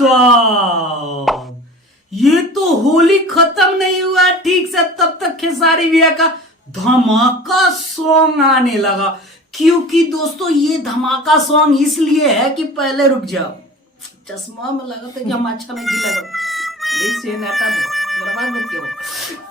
साहब, ये तो होली खत्म नहीं हुआ ठीक से तब तक खेसारी भैया का धमाका सॉन्ग आने लगा। क्योंकि दोस्तों ये धमाका सॉन्ग इसलिए है कि पहले रुक जाओ, चश्मा में लगा था कि हम अच्छा नहीं लगा, बर्बाद मत किया।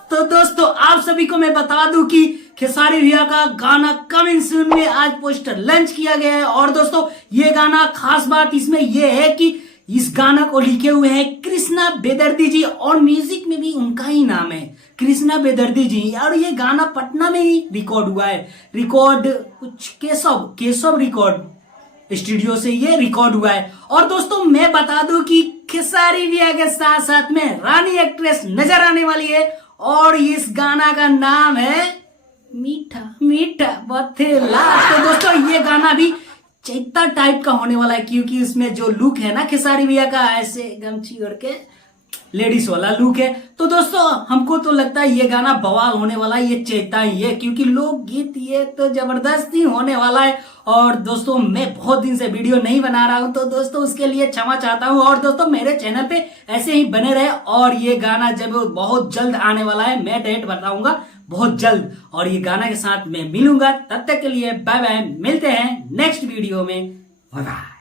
तो दोस्तों आप सभी को मैं बता दूं कि खेसारी भैया का गाना कमिंग सून में आज पोस्टर लॉन्च किया गया है। और दोस्तों ये गाना खास बात इसमें यह है कि इस गाना को लिखे हुए हैं कृष्णा बेदर्दी जी और म्यूजिक में भी उनका ही नाम है, कृष्णा बेदर्दी जी। और ये गाना पटना में ही रिकॉर्ड हुआ है, रिकॉर्ड कुछ केशव रिकॉर्ड स्टूडियो से ये रिकॉर्ड हुआ है। और दोस्तों मैं बता दूं कि खेसारी भैया के साथ साथ में रानी एक्ट्रेस नजर आने वाली है और इस गाना का नाम है मीठा मीठा बथेला। तो दोस्तों ये गाना भी चैता टाइप का होने वाला है क्योंकि इसमें जो लुक है ना खेसारी भैया का, ऐसे गमछी ओढ़ के लेडीज वाला लुक है। तो दोस्तों हमको तो लगता है ये गाना बवाल होने वाला है, ये चैता ही है क्योंकि लोकगीत ये तो जबरदस्ती होने वाला है। और दोस्तों मैं बहुत दिन से वीडियो नहीं बना रहा हूं तो दोस्तों उसके लिए क्षमा चाहता हूं। और दोस्तों मेरे चैनल पे ऐसे ही बने रहे और ये गाना जब बहुत जल्द आने वाला है, मैं डेट बताऊंगा बहुत जल्द और ये गाना के साथ मैं मिलूंगा। तब तक के लिए बाय बाय, मिलते हैं नेक्स्ट वीडियो में, बाय बाय।